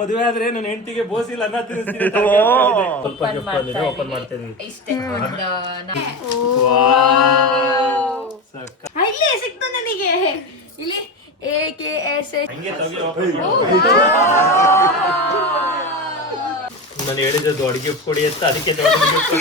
ಮದುವೆ ಆದ್ರೆ ನನ್ನ ಹೆಂಡತಿಗೆ ಬೋಸಿಲ್ಲ ಅನ್ನ ತಿನ್ನಿಸ್ತೀನಿ. ಸ್ವಲ್ಪ ಗಿಫ್ಟ್ ಬಂದಿದೆ, ಓಪನ್ ಮಾಡ್ತೀನಿ. ಇಷ್ಟೇ ಇಲ್ಲಿ ಸಿಕ್ತು ನನಗೆ. ಇಲ್ಲಿ AKS ಹಂಗೆ ತಗಿ ನಾನು ಹೇಳಿದ್ದು ದೊಡ್ಡ ಗಿಫ್ಟ್ ಕೊಡಿ ಅಂತ, ಅದಕ್ಕೆ ದೊಡ್ಡ ಗಿಫ್ಟ್.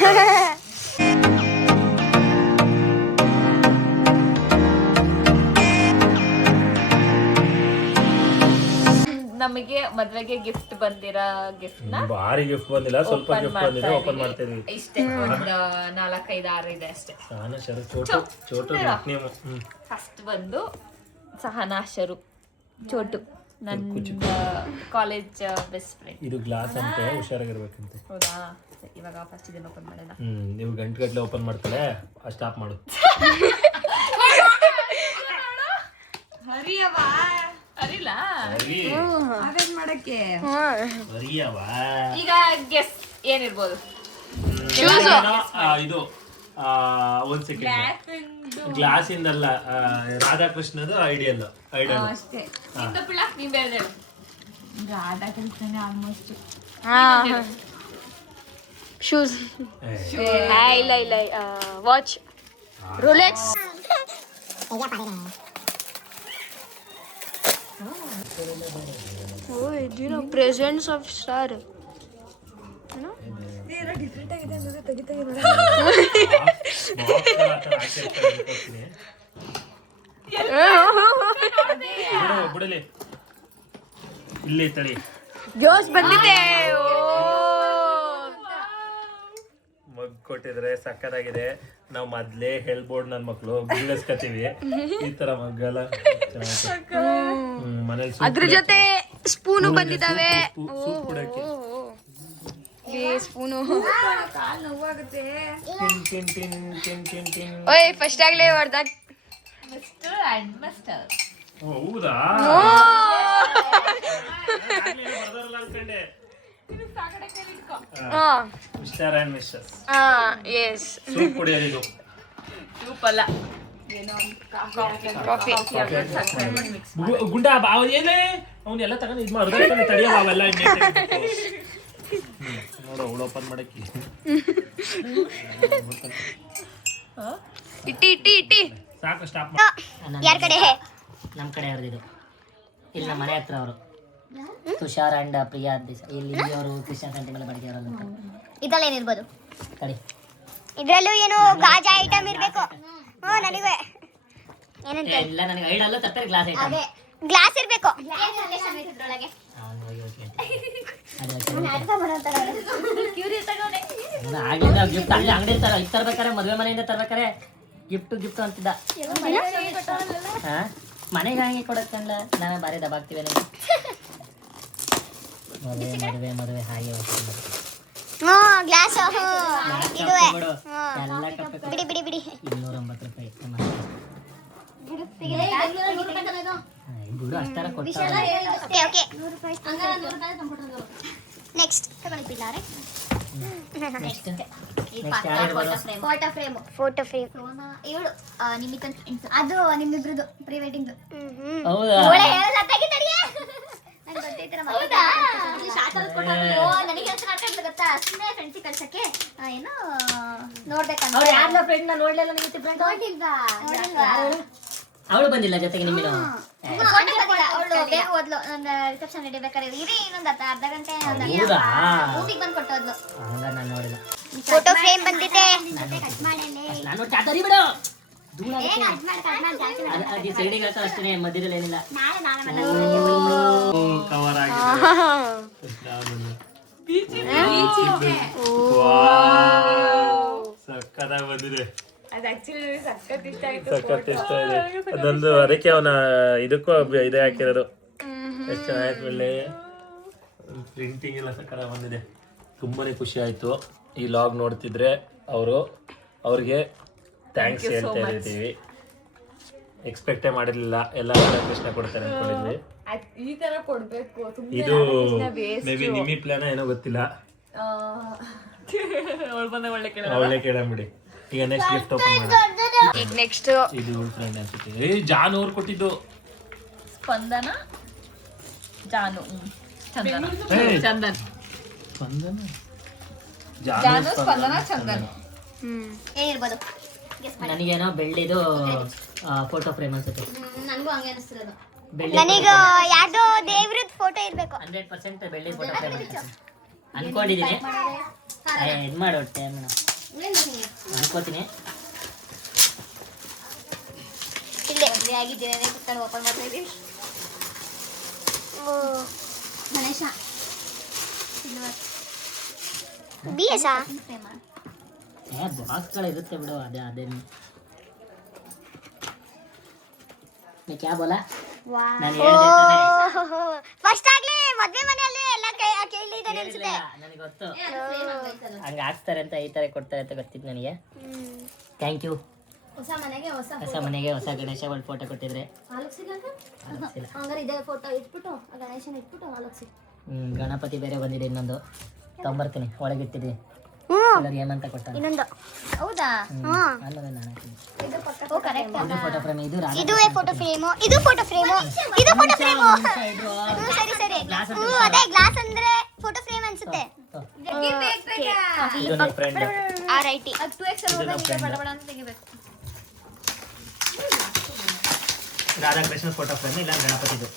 ನಮಗೆ ಮದ್ವೆಗೆ ಗಿಫ್ಟ್ ಬಂದಿರೋ ಗಿಫ್ಟ್ ನ ಭಾರಿ ಗಿಫ್ಟ್ ಬಂದಿಲ್ಲ, ಸ್ವಲ್ಪ ಗಿಫ್ಟ್ ಬಂದಿದೆ, ಓಪನ್ ಮಾಡ್ತೀನಿ. ಇಷ್ಟೇ ಒಂದು 4-5-6 ಇದೆ ಅಷ್ಟೇ. ಸಹನಾ ಶರು ಚೋಟು ನೇಮ್. ಫಸ್ಟ್ ಬಂದು ಸಹನಾ ಶರು ಚೋಟು, ನನ್ನ ಕಾಲೇಜ್ ಬೆಸ್ಟ್ ಫ್ರೆಂಡ್. ಇದು ಗ್ಲಾಸ್ ಅಂತೆ, ಹುಷಾರಾಗಿರ್ಬೇಕಂತೆ. ಹೌದಾ, ಇವಾಗ ಫಸ್ಟ್ ಇದನ್ನ ಓಪನ್ ಮಾಡೋಣ. ನೀವು ಗಂಟೆ ಓಪನ್ ಮಾಡ್ತಾಳೆ, ಸ್ಟಾಪ್ ಮಾಡು. ಹರಿಯವಾ ಅರಿಲ್ಲ ಅವೇನ್ ಮಾಡಕ್ಕೆ ಈಗ ಗೆಸ್ ಏನಿರ್ಬೋದು? ಇದು ಒಂದ್ ಸೆಕೆಂಡ್, ಗ್ಲಾಸ್ ಇಂದಲ್ಲ, ರಾಧಾಕೃಷ್ಣದ ಐಡಿಯಲ್ ಅಷ್ಟೇ. ನೀವ್ ಬೇರೆ ಹೇಳು. ರಾಧಾಕೃಷ್ಣನೇ ಆಲ್ಮೋಸ್ಟ್. ಶೂಸ್ ಇಲ್ಲ ವಾಚ್ ರೋಲೆಕ್ಸ್. ಓ ಇದೇನೋ ಪ್ರೆಸೆಂಟ್ಸ್ ಆಫ್ ಸ್ಟಾರ್. ಡಿಫ್ರೆಂಟ್ ಆಗಿದೆ ಅಂದ್ರೆ ತೆಗಿತಾ ಬಿಡಲಿ, ಇಲ್ಲಿ ತಳಿ ಜೋಸ್ ಬಂದಿದೆ. ಮಗ್ ಕೊಟ್ಟಿದ್ರೆ ಸಕ್ಕತ್ತಾಗಿದೆ. ನಾವು ಮೊದ್ಲೇ ಹೇಳ್ಬೋರ್ಡ್ ನನ್ ಮಕ್ಳು ಬೀಳಿಸ್ಕತೀವಿ, ಈ ತರ ಮಗ್ಗಲ್ಲ ಮನೇಲಿ. ಅದ್ರ ಜೊತೆ ಸ್ಪೂನು ಬಂದಿದ್ದಾವೆ. ಕೊಡಕ್ಕೆ ಸ್ಪೂನು. ಕಾಲ್ ನೋವಾಗುತ್ತೆ. ಓಯ್ ಫಸ್ಟ್ ಆಗ್ಲೇ ಹೊಡ್ದಾಗ. Mister and mister. ಹೌದಾ? Mister and missus S. Soup ಕುಡಿಯೋದು. ಸೂಪ್ ಅಲ್ಲ, ಏನೋ ಕಾಫಿ. ಗುಂಡ ಏನೇ ಅವನ್ನೆಲ್ಲ ತಗೊಂಡು ಇದು ಮಾಡ್ದೆ ತಡಿಯಲ್ಲ ಅವೆಲ್ಲ. ನೋಡು ಅವಳು ಓಪನ್ ಮಾಡಕ್ಕೆ ಇಟ್ಟಿ ಸಾಕು, ಸ್ಟಾಪ್. ಯಾರ ಕಡೆ? ನಮ್ಮ ಕಡೆ ಅವ್ರದ್ದು. ಇಲ್ಲಿ ನಮ್ಮ ಮನೆ ಹತ್ರ ಅವರು ತುಷಾರ್ ಅಂಡ್ ಪ್ರಿಯಾ ಇಲ್ಲಿ ಅವರು ಕೃಷ್ಣ ಕಂಟಿ ಮೇಲೆ ಬಡಿಗೆ ಅವರಲ್ಲ. ಇದ್ರಲ್ಲಿ ಏನಿರ್ಬೋದು? ಕಡಿ ಇದ್ರಲ್ಲೂ ಏನು ಗಾಜಾ ಐಟಮ್ ಇರ್ಬೇಕು. ನನಗೆ ಏನಂತ ಇಲ್ಲ, ನನಗೆ ಐಡ್ ಅಲ್ಲ ತರ್ತಾರೆ ಗ್ಲಾಸ್ ಐಟಮ್. ಅದೇ ಗ್ಲಾಸ್ ಇರ್ಬೇಕು. ಆಗಿಂದ ಗಿಫ್ಟ್ ಅಲ್ಲಿ ಅಂಗಡಿ ಇರ್ತಾರ, ಇದು ತರ್ಬೇಕಾರೆ ಮದುವೆ ಮನೆಯಿಂದ ತರ್ಬೇಕಾರೆ ಗಿಫ್ಟ್ ಅಂತಿದ್ದ. ಮನೆಗೆ ಹಂಗೆ ಕೊಡಕ್ಕಲ್ಲ, ನಾವೇ ಬಾರಿ ದಬಾಕ್ತಿವಿ. ಮದುವೆ ಹಾಗೆ ಗ್ಲಾಸ್ ಇದುವೆ. ಎಲ್ಲ ಕಪ್ಪೆ ಬಿಡಿ 290 ರೂಪಾಯಿ. ಗುರು ಅಷ್ಟಾರ ಕೊಡ್ತಾರೆ. ಓಕೆ ನೆಕ್ಸ್ಟ್ ತಗೊಳ್ಳಿದ್ದಾರೆ. ನೆಕ್ಸ್ಟ್ ಯಾರಿರ್ಬೋದು? ಫೋಟೋ ಫ್ರೇಮ್ ಇವಳು ನಿಮಿಕನ್ ಫ್ರೆಂಡ್ಸ್, ಅದು ನಿಮ್ಮಿಬ್ರದ್ದು ಪ್ರೀ ವೆಡ್ಡಿಂಗ್. ಹೌದಾ? ನನಗೆ ಕೆಲಸ ಮಾಡ್ಕೊಂಡು ಗೊತ್ತಾ, ಸುಮ್ಮನೆ ಫ್ರೆಂಡ್ಸಿಗೆ ಕಳ್ಸಕ್ಕೆ ಏನೋ ನೋಡ್ಬೇಕಂತ. ಅವ್ರು ಯಾರನ್ನ ಫ್ರೆಂಡ್ ನಾ ನೋಡ್ಲಿಲ್ಲ, ನಿಮಗೆ ಫ್ರೆಂಡ್ ನೋಡಿಲ್ವಾ? ಅವಳು ಬಂದಿಲ್ಲ ಜೊತೆಗೆ ನಿಮ್ಮಿನ. ಅವಳು ಬೇಗ ಹೋದ್ಲು. ಒಂದು ರಿಸೆಪ್ಷನ್ ನಡಿಬೇಕಾದ್ರೆ ಇರಿ ಇನ್ನೊಂದು ಅರ್ಧ ಗಂಟೆ ಊಟಿಗೆ ಬಂದು ಕೊಟ್ಟೋದ್ಲು. ಹಂಗ ನಾನು ನೋಡಿಲ್ಲ. ಫೋಟೋ ಫ್ರೇಮ್ ಬಂದಿದೆ. ಕಟ್ ಮಾಡೇನೆ ನಾನು ಚಾತರಿ ಬಿಡು. ನಾಳೆ ಸೈಡಿಗೆ ಹಾಕ ಅಷ್ಟೇ, ಮಧ್ಯದಲ್ಲಿ ಏನಿಲ್ಲ. ಕವರ್ ಆಗಿದೆ. ಸಕ್ಕತ್ತಾಗಿ ಬಂದಿದೆ. ಸಖತ್ ಇಷ್ಟ ಇದೆ. ಅದೊಂದು ಅದಕ್ಕೆ ಅವನ ಇದಕ್ಕೂ ಇದೇ ಹಾಕಿರೋದು. ಎಷ್ಟು ಚೆನ್ನಾಗಿ ಒಳ್ಳೆ ಪ್ರಿಂಟಿಂಗ್ ಎಲ್ಲ ಸಕ್ಕತ್ತಾಗಿ ಬಂದಿದೆ. ತುಂಬಾನೇ ಖುಷಿ ಆಯ್ತು. ಈ ಲಾಗ್ ನೋಡ್ತಿದ್ರೆ ಅವ್ರಿಗೆ ಥ್ಯಾಂಕ್ಸ್ ಹೇಳ್ತಾ ಇದ್ದೀವಿ. ಎಕ್ಸ್ಪೆಕ್ಟೇ ಮಾಡಿರ್ಲಿಲ್ಲ, ಎಲ್ಲ ಕೃಷ್ಣ ಕೊಡ್ತಾರೆ ಅನ್ಕೊಂಡಿದ್ವಿ. ಈ ತರ ಕೊಡ್ಬೇಕು. ಇದು ಮೇ ಬಿ ನಿಮ್ಮಿ ಪ್ಲಾನ್ ಏನೋ ಗೊತ್ತಿಲ್ಲ. ಒಳ್ಳೆ ಕೇಳಂಬಿಡಿ. ಈಗ ನೆಕ್ಸ್ಟ್ ಗಿಫ್ಟ್ ಓಪನ್ ಮಾಡೋಣ. ಈಗ ನೆಕ್ಸ್ಟ್ ಇದು ಫ್ರೆಂಡ್ ಅನ್ಸುತ್ತೆ. ಜಾನ್ ಅವ್ರು ಕೊಟ್ಟಿದ್ದು. ಸ್ಪಂದನ ಜಾನು ಚಂದನ ಏಯ್, ಚಂದನ್ ಸ್ಪಂದನ ಜಾನು ಸ್ಪಂದನ ಚಂದನ್ ಏನಿರ್ಬೋದು ಗೆಸ್ ಮಾಡಿ. ನನಗೇನೋ ಬೆಳ್ಳಿದು ಫೋಟೋ ಫ್ರೇಮ್ ಅನ್ಸುತ್ತೆ. ನನಗೂ ಹಂಗೆ ಅನಿಸ್ತಿರೋದು. ಬೆಳ್ಳಿ ನನಗ ಯಾರ್ದೋ ದೇವ್ರದ್ ಫೋಟೋ ಇರ್ಬೇಕು. 100% ಬೆಳ್ಳಿ ಫೋಟೋ ಫ್ರೇಮ್ ಅನ್ಕೊಂಡಿದ್ದೀನಿ. ಇದು ಮಾಡೋ ಟೈಮ್ ಅನ್ಕೋತೀನಿ. ಇಲ್ಲೇ ಮದುವೆ ಆಗಿದ್ದೇನೆ ಕುತ್ಕೊಂಡು ಓಪನ್ ಮಾಡ್ತಾ ಇದ್ದೀವಿ. ಗಣೇಶ BS ಪ್ರೇಮ ಬಾಕ್ಸ್ಗಳು ಇರುತ್ತೆ ಬಿಡು. ಅದೇನು ಕ್ಯಾ ಬೋಲಾ ನಾನು ಫಸ್ಟ್ ಆಗ್ಲೇ ಮದ್ವೆ ಮನೆಯಲ್ಲಿ ಎಲ್ಲ ಕೇಳಿದ್ದಾನೆ ಅನ್ಸುತ್ತೆ. ನನಗೆ ಗೊತ್ತು ಹಂಗೆ ಹಾಕ್ತಾರೆ ಅಂತ ಈ ಥರ ಕೊಡ್ತಾರೆ ಅಂತ ಗೊತ್ತಿತ್ತು ನನಗೆ. Thank you. ಹೊಸ ಮನೆಗೆ ಹೊಸ ಮನೆಗೆ ಹೊಸ ಗಣೇಶ ಒಂದು ಫೋಟೋ ಕೊಟ್ಟಿದ್ರೆ ಆಲೋಕ್ಸಿಲ್ಲ ಅನಿಸಿಲ್ಲ. ಹಂಗಾರೆ ಇದೇ ಫೋಟೋ ಇಟ್ಬಿಟ್ಟು ಆ ಗಣೇಶನ ಇಟ್ಬಿಟ್ಟು ಆಲೋಕ್ಸಿ. ಗಣಪತಿ ಬೇರೆ ಬಂದಿದೆ. ಇನ್ನೊಂದು ತೊಗೊಂಬರ್ತೀನಿ. ಒಳಗಿಟ್ಟಿದೆ ಏಮಂತ ಕೊಟ್ಟ. ಇನ್ನೊಂದು ಹೌದಾ? ಅಲ್ಲವೇ ನಾನು ಹಾಕ್ತೀನಿ. ಓ ಕರೆಕ್ಟ್. ಇದು ಫೋಟೋ ಫ್ರೇಮ್. ಇದು ಇದುವೇ ಫೋಟೋ ಫ್ರೇಮು. ಇದು ಫೋಟೋ ಫ್ರೇಮು. ಇದು ಫೋಟೋ ಫ್ರೇಮು. ಸರಿ ಸರಿ. ಅದೇ ಗ್ಲಾಸ್ ಅಂದ್ರೆ ಫೋಟೋ ಫ್ರೇಮ್ ಅನ್ಸುತ್ತೆ. ಇದು ನನ್ನ ಫ್ರೆಂಡ್. RIT. ಅದು 2XL ಹೋದಾಗ ಹೀಗೆ ಬಡ ಬಡ ಅಂತ ತೆಗಿಬೇಕು. ರಾಧಾಕೃಷ್ಣ ಫೋಟೋ ಫ್ರೇಮ್, ಇಲ್ಲ ಗಣಪತಿದು.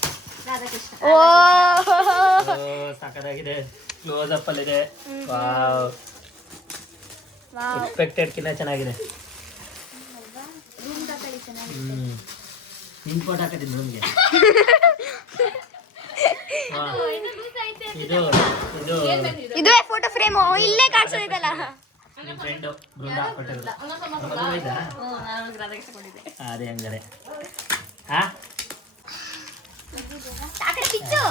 ರಾಧಾಕೃಷ್ಣ. ಓ ಸಾಕಾಗಿದೆ. ಕ್ಲೋಸ್ ಅಪ್ ಅಲ್ಲಿ ಇದೆ. ವಾವ್, ಎಕ್ಸ್ಪೆಕ್ಟೆಡ್ ಕಿನ್ನ ಚೆನ್ನಾಗಿದೆ. ರೂಮ್ ತಗೊಳ್ಳಿ ಚೆನ್ನಾಗಿ. ನಿನ್ ಫೋಟೋ ಹಾಕಿದ್ದೀನಿ ರೂಮ್ಗೆ. ಇದು ಇದು ಇದುವೇ ಫೋಟೋ ಫ್ರೇಮು. ಇಲ್ಲೇ ಕಾಣಿಸೋದಿದಲ್ಲ. ನಿಮ್ಮ ಫ್ರೆಂಡು ಬೃಂದ ಕೊಟ್ಟಿರೋದು. ಅದೇ ಹಂಗಾರೆ. ಹಾ ಆ ಕಡೆ ಬಿಚ್ಚು,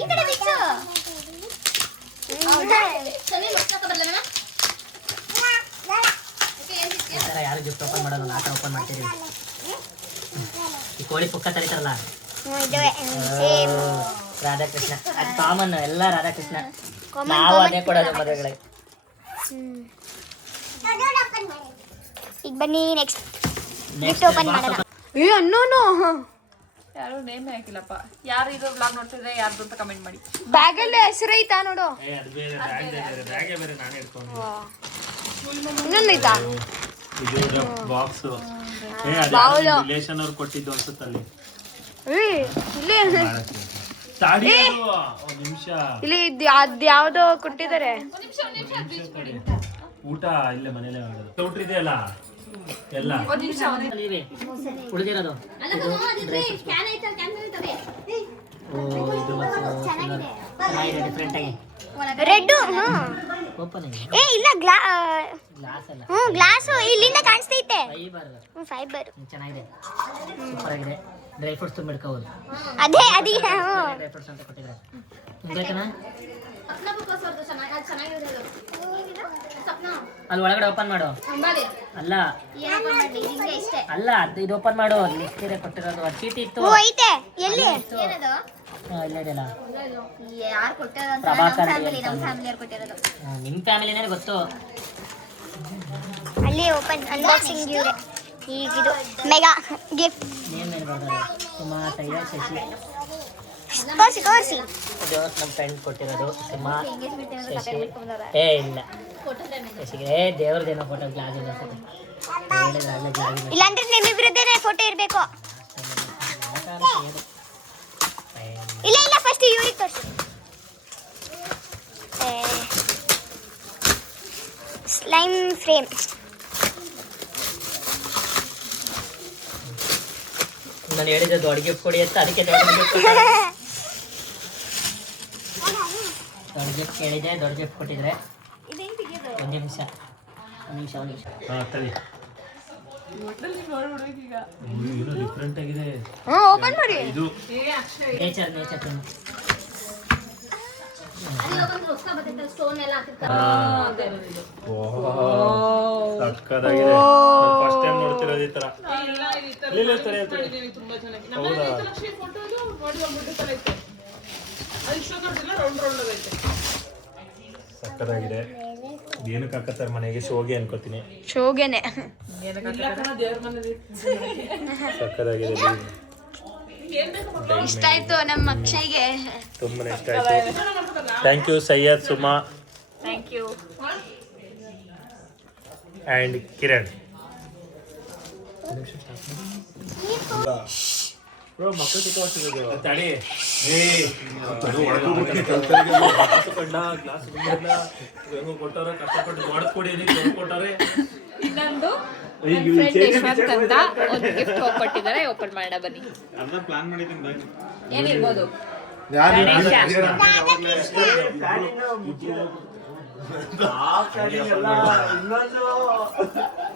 ಈ ಕಡೆ ಬಿಚ್ಚು. ಹೌದಾ? ಸರಿ ಮಕ್ಕಳ ಬರಲ್ಲ ಮೇಡಮ್. ಈ ಥರ ಯಾರು ಗಿಫ್ಟ್ ಓಪನ್ ಮಾಡೋದು, ಆಟ ಓಪನ್ ಮಾಡ್ತೀರಿ. ಈ ಕೋಳಿ ಪುಕ್ಕ ತರೀತಾರಲ್ಲ, ಇದುವೇ ಸೇಮ್ ರಾಧಾಕೃಷ್ಣ. ಅದು ಕಾಮನ್, ಎಲ್ಲ ರಾಧಾಕೃಷ್ಣ. ನಾವು ಅದೇ ಕೊಡೋದು ಮದುವೆಗಳಿಗೆ. ಈಗ ಬನ್ನಿ ನೆಕ್ಸ್ಟ್ ಗಿಫ್ಟ್ ಓಪನ್ ಮಾಡೋಣ. ಯಾರು ನೇಮ್ ಹಾಕಿಲ್ಲಪ್ಪ. ಯಾರು ಇದು ಬ್ಲಾಗ್ ನೋಡ್ತಿದ್ರೆ ಯಾರ್ದು ಅಂತ ಕಮೆಂಟ್ ಮಾಡಿ. ಬ್ಯಾಗಲ್ಲಿ ಹೆಸರು ಐತಾ ನೋಡು. ಅದು ಬೇರೆ ಬ್ಯಾಗೆ ಬೇರೆ ನಾನೇ ಇಟ್ಕೊಂಡು. ಇನ್ನೊಂದೈತಾ? ಇದು ಬಾಕ್ಸ್ ರಿಲೇಷನ್ ಅವ್ರು ಕೊಟ್ಟಿದ್ದು ಅನ್ಸುತ್ತೆ ಅಲ್ಲಿ. ಇಲ್ಲಿ ತಾಡಿ ಅದು, ಒಂದ್ ನಿಮಿಷ. ಇಲ್ಲಿ ಅದ್ಯಾವ್ದೋ ಕೊಟ್ಟಿದ್ದಾರೆ. ಊಟ ಇಲ್ಲೇ ಮನೇಲೆ ಮಾಡೋದು. ಚೌಟ್ರಿ ಇದೆಯಲ್ಲ ಎಲ್ಲ. ಇವೆ ಉಳಿದಿರೋದು. ಕ್ಯಾನ್ ಐತೆ, ಕ್ಯಾನ್ ತಗೊಳ್ಳಿ. ಓ ಇದು ಚೆನ್ನಾಗಿದೆ, ಡಿಫ್ರೆಂಟ್ ಆಗಿ ರೆಡ್. ಓಪನ್ ಆಗಿ. ಏ ಇಲ್ಲ ಗ್ಲಾಸ್ ಅಲ್ಲ, ಗ್ಲಾಸ್ ಇಲ್ಲಿಂದ ಕಾಣಿಸ್ತೈತೆ. ಫೈಬರ್. ಫೈಬರ್ ಚೆನ್ನಾಗಿದೆ, ಸೂಪರ್ ಆಗಿದೆ. ಡ್ರೈ ಫ್ರೂಟ್ಸ್ ತುಂಬಿಡ್ಕೋಬೋದು. ಅದೇ ಡ್ರೈ ಫ್ರೂಟ್ಸ್ ಅಂತ ಕೊಟ್ಟಿದ್ದಾರೆ. ಬೇಕನಾ? ಸಪ್ನ ಬುಕ್ ಹೊಸದು ಚೆನ್ನಾಗಿ, ಅದು ಚೆನ್ನಾಗಿದೆ ಅದು. ಸಪ್ನ ಅಲ್ಲಿ ಒಳಗಡೆ ಓಪನ್ ಮಾಡು. ಬಾರಿ. ಅಲ್ಲ ಏನು ಓಪನ್ ಮಾಡಿ ನಿಮಗೆ ಇಷ್ಟೇ. ಅಲ್ಲ, ಇದು ಓಪನ್ ಮಾಡು. ಲಿಸ್ಟಿರೆ ಕೊಟ್ಟಿರೋದು ಅದು ಚೀಟಿ ಇತ್ತು. ಓ ಐತೆ. ಎಲ್ಲಿ? ಏನದು? ಇಲ್ಲ ಇದೆಯಲ್ಲ, ಯಾರು ಕೊಟ್ಟಿರೋದು ಅಂತ? ಪ್ರಭಾಕರ್ ನಮ್ಮ ಫ್ಯಾಮಿಲಿ ಅವ್ರು ಕೊಟ್ಟಿರೋದು. ನಿಮ್ಮ ಫ್ಯಾಮಿಲಿನೇ ಗೊತ್ತು. ಅಲ್ಲಿ ಓಪನ್ ಅನ್ಬಾಕ್ಸಿಂಗ್ ಇವ್ರೆ. ಈಗಿದು ಮೆಗಾ ಗಿಫ್ಟ್. ನೇಮ್ ಏನು ಬರ್ತಾರೆ? ಸುಮಾ, ಸಯ್ಯ, ಶಶಿ. ತೋರಿಸಿ. ಇದು ನಮ್ಮ ಫ್ರೆಂಡ್ ಕೊಟ್ಟಿರೋದು. ಸುಮಾ, ಎಂಗೇಜ್ಮೆಂಟ್ ಏನಾದ್ರು ಶಶಿ. ಕತೆ ಮಾಡ್ಕೊಂಡಾರ? ಏ ಇಲ್ಲ, ಫೋಟೋ ಫ್ರೇಮ್ ಇದೆ. ಶಶಿಗೆ ದೇವ್ರದ್ದೇನೋ ಫೋಟೋ ಗ್ಲಾಸ್ ಇಲ್ಲ ಅನ್ಸುತ್ತೆ. ಹೇಳಿದ್ರಲ್ಲ ಗ್ಲಾಸ್ ಇಲ್ಲ. ಇಲ್ಲಾಂದ್ರೆ ನಿಮ್ಮಿಬ್ರದ್ದೇನೆ ಫೋಟೋ ಇರಬೇಕು. ಇಲ್ಲ ಇಲ್ಲ ಫಸ್ಟ್ ಇವ್ರಿಗೆ ತೋರಿಸಿ. Slime frame. ನಾನು ಹೇಳಿದ್ದೆ ದೊಡ್ಡ ಗಿಫ್ಟ್ ಕೊಡಿ ಅಂತ, ಅದಕ್ಕೆ ದೊಡ್ಡ ಗಿಫ್ಟ್ ಕೇಳಿದೆ. ದೊಡ್ಡ ಗಿಫ್ಟ್ ಕೊಟ್ಟಿದ್ರೆ. ಒಂದು ನಿಮಿಷ. ಹಾ ತಡಿ. ಏನೋ ಡಿಫ್ರೆಂಟ್ ಆಗಿದೆ. ಓಪನ್ ಮಾಡಿ. ಇದು ನೇಚರ್ ಅಲ್ಲಿ ಒಂದು ಹೊಸ ಬರ್ತೈತೆ, ಸ್ಟೋನ್ ಎಲ್ಲ ಹಾಕಿರ್ತಾರೆ. ಸಕ್ಕದಾಗಿದೆ. ಫಸ್ಟ್ ಟೈಮ್ ನೋಡ್ತಿರೋದು ಈ ತರ. ಇಲ್ಲ ತಡಿ. ಹೌದಾ? ಸಕ್ಕದಾಗಿದೆ. ಏನಕ್ಕೆ ಹಾಕತ್ತಾರೆ ಮನೆಗೆ? ಶೋಗೆ ಅನ್ಕೋತೀನಿ. ಶೋಗೆನೆ. ಸಕ್ಕದಾಗಿದೆ. ಇಷ್ಟ ಆಯ್ತು ನಮ್ಮ ಅಕ್ಷಯ್ಗೆ. ತುಂಬಾ ಇಷ್ಟ ಆಯ್ತು. Thank you Syed, Suma thank you. And Kiran. ತಡಿ ಕೊಟ್ಟವ್ರೆ, ಕಷ್ಟಪಟ್ಟು ಮಾಡಿಸ್ಕೊಡಿ, ಕೊಟ್ಟವ್ರೆ. ಇನ್ನೊಂದು ಫ್ರೆಂಡ್ ಯಶವಂತ್ ಅಂತ ಒಂದು ಗಿಫ್ಟ್ ಕೊಟ್ಟಿದ್ದಾರೆ, ಓಪನ್ ಮಾಡೋಣ ಬನ್ನಿ. ಏನಿರ್ಬೋದು?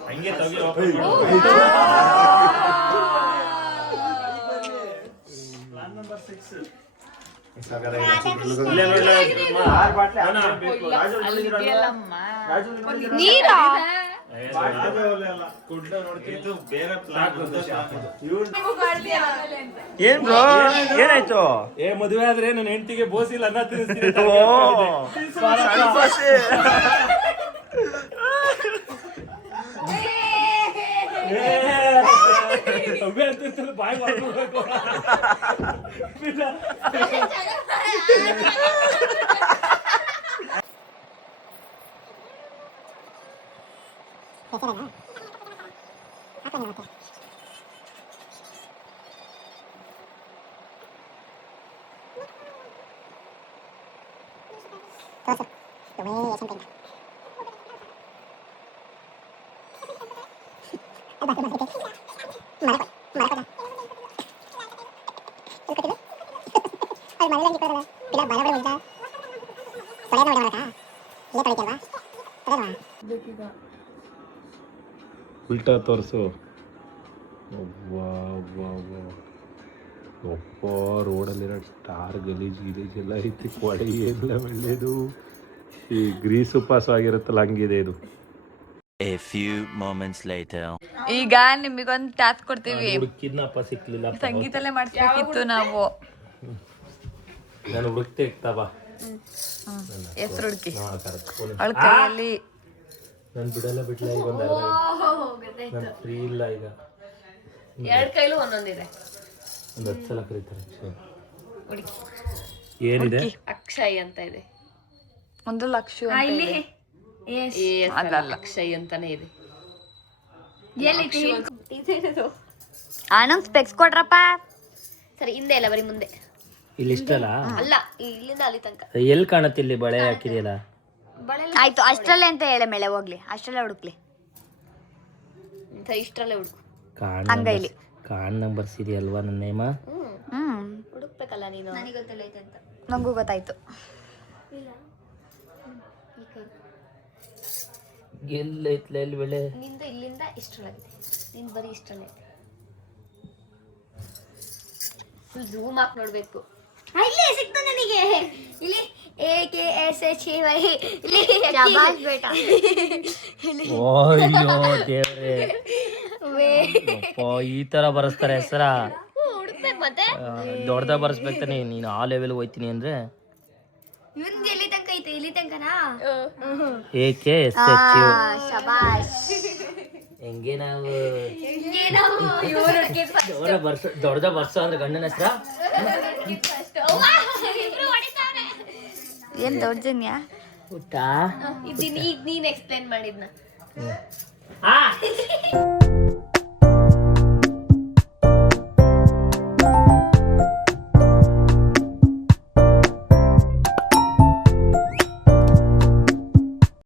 ಹಂಗೆ ತಗಿ ನೀರಾ? ಏನ್ ಬ್ರೋ ಏನಾಯ್ತು? ಮದುವೆ ಆದ್ರೆ ನನ್ನ ಹೆಂಡತಿಗೆ ಬೋಸಿಲ್ಲ ಅನ್ನ ತಿನ್ನಿಸ್ತೀನಿ. ಬಾಯ್ ಮಾಡ್ಬೇಕು. ಉಲ್ಟಾ ತೋರಿಸು. ಒಪ್ಪ ರೋಡಲ್ಲಿರೋ ಟಾರ್ ಗಲೀಜ್ ಎಲ್ಲ ಐತಿ, ಕೊಡೆ ಎಲ್ಲ ಒಳ್ಳೇದು. ಈ ಗ್ರೀಸ್ ಉಪವಾಸವಾಗಿರುತ್ತಲ್ಲ ಹಂಗಿದೆ ಇದು. A few moments later. ಈಗ ನಿಮಗೊಂದು ಟಾಸ್ಕ್ ಕೊಡ್ತೀವಿ. ಹುಡುಕಿದ್ನಪ್ಪ ಸಿಕ್ಲಿಲ್ಲ. ಸಂಗೀತಲ್ಲೇ ಮಾಡಿಸ್ಬೇಕಿತ್ತು ನಾವು. ನಾನು ಹುಡುಕ್ತೆ ಇಕ್ತಾವ ಹೆಸರು ಹುಡುಕಿ ಅವಳ ಕೈಯಲ್ಲಿ. ನಾನು ಬಿಡಲ್ಲ ಬಿಡ್ಲ ಈಗ ನಾನು ಫ್ರೀ ಇಲ್ಲ ಈಗ. ಎರಡು ಕೈಲೂ ಒಂದೊಂದಿದೆ. ಒಂದು 10 ಸಲ ಕರೀತಾರೆ. ಹುಡುಕಿ ಏನಿದೆ? ಅಕ್ಷಯ್ ಅಂತ ಇದೆ. ಒಂದು ಲಕ್ಷ ಇಲ್ಲಿ ಅಲ್ಲಲ್ಲ, ಅಕ್ಷಯ್ ಅಂತಾನೆ ಇದೆ. ಆನಂದ್ ಸ್ಪೆಕ್ಸ್ ಕೊಡ್ರಪ್ಪ. ಸರಿ, ಹಿಂದೆ ಇಲ್ಲ, ಬರೀ ಮುಂದೆ. ಇಲ್ಲಿ ಇಷ್ಟಲ್ಲ? ಅಲ್ಲ, ಇಲ್ಲಿಂದ ಅಲ್ಲಿ ತನಕ. ಎಲ್ಲಿ ಕಾಣುತ್ತೆ? ಇಲ್ಲಿ ಬಳೆ ಹಾಕಿದೆಯಲ್ಲ. ಆಯ್ತು, ಅಷ್ಟ್ರಲ್ಲೇ ಅಂತ ಹೇಳ ಮೇಲೆ ಹೋಗ್ಲಿ, ಅಷ್ಟ್ರಲ್ಲೇ ಹುಡುಕ್ಲಿ. ಇಷ್ಟರಲ್ಲೇ ಹುಡುಕು. ಅಂಗೈಲಿ ಕಾರ್ಡ್ ನಂಬರ್ ಸೀರಿ ಅಲ್ವಾ ನನ್ನ ನೇಮ? ಹುಡುಕ್ಬೇಕಲ್ಲ ನೀನು. ನನಗೆ ಗೊತ್ತಿಲ್ಲೈತೆ ಅಂತ. ನಂಗೂ ಗೊತ್ತಾಯ್ತು. ಎಲ್ಲೈತ್ಲ ಎಲ್ಲಿ ಬೆಳೆ? ನಿಂದು ಇಲ್ಲಿಂದ ಇಷ್ಟರಲ್ಲಾಗಿದೆ, ನಿಂದು ಬರೀ ಇಷ್ಟರಲ್ಲೇ. ಫುಲ್ ಝೂಮ್ ಹಾಕಿ ನೋಡ್ಬೇಕು. ಇಲ್ಲಿ ಸಿಕ್ತು ನನಗೆ. ಇಲ್ಲಿ AKSHY. ಇಲ್ಲಿ ಶಾಬಾಷ್ ಬೇಟಾ. ಅಯ್ಯೋ ದೇವ್ರೆ, ಈ ತರ ಬರೆಸ್ತಾರೆ ಹೆಸರ? ಹುಡುಕ್ಬೇಕು ಮತ್ತೆ. ದೊಡ್ಡದಾಗ ಬರ್ಸ್ಬೇಕು ತಾನೆ. ನೀನು ಆ ಲೆವೆಲ್ ಹೋಯ್ತೀನಿ ಅಂದ್ರೆ ಇವಂದು ಎಲ್ಲಿ ತನಕ ಐತೆ? ಇಲ್ಲಿ ತನಕನಾ? AKSHY. ಶಬಾಷ್. ಹೆಂಗೆ ನಾವು ದೊಡ್ಡದ ಬರ್ಸೋ ಅಂದ್ರೆ ಗಂಡನ ಹೆಸರ? ಏನ್ ದೌರ್ಜನ್ಯ? ಊಟ ಈಗ ನೀನ್ ಎಕ್ಸ್ಪ್ಲೇನ್ ಮಾಡಿದ್ನ.